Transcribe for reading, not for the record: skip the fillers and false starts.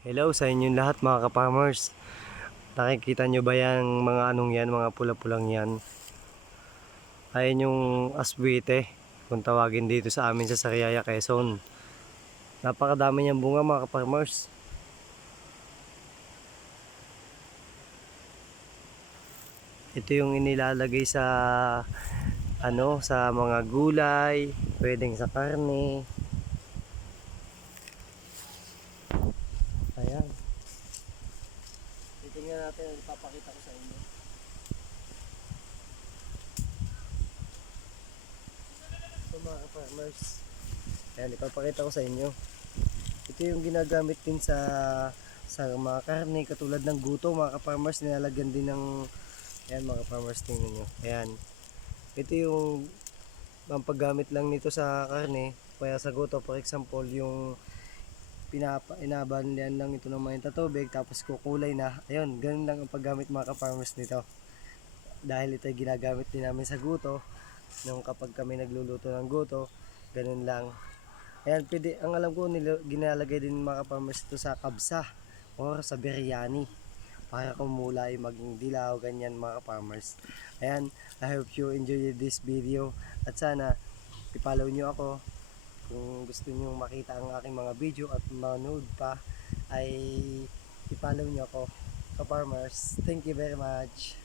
Hello sa inyong lahat mga ka-farmers. Nakikita nyo ba yan mga anong yan, mga pula-pulang yan? Ayan yung aswite, kung tawagin dito sa amin sa Sariaya, Quezon. Napakadami niyang bunga mga ka-farmers. Ito yung inilalagay sa sa mga gulay, pwedeng sa karne. Ayan. Titingnan natin, ipapakita ko sa inyo. So mga ka-farmers, ayan, ipapakita ko sa inyo. Ito yung ginagamit din sa mga karne katulad ng guto mga ka-farmers, nilalagyan din ng ayan mga farmers, tingnan nyo. Ayan. Ito yung ang paggamit lang nito sa karne, kaya sa guto for example yung inabanlian lang ito ng mainit na tubig tapos kukulay na. Ayun, ganun lang ang paggamit mga ka-farmers nito. Dahil ito ay ginagamit din namin sa guto nung kapag kami nagluluto ng guto, ganun lang. Ayan, pwede, ang alam ko ginalagay din mga farmers ito sa kabsa or sa biryani para kumulay maging dilaw, ganyan mga farmers. Ayan, I hope you enjoy this video at sana i-follow nyo ako kung gusto nyo makita ang aking mga video at manood pa ay i-follow nyo ako ka farmers. Thank you very much.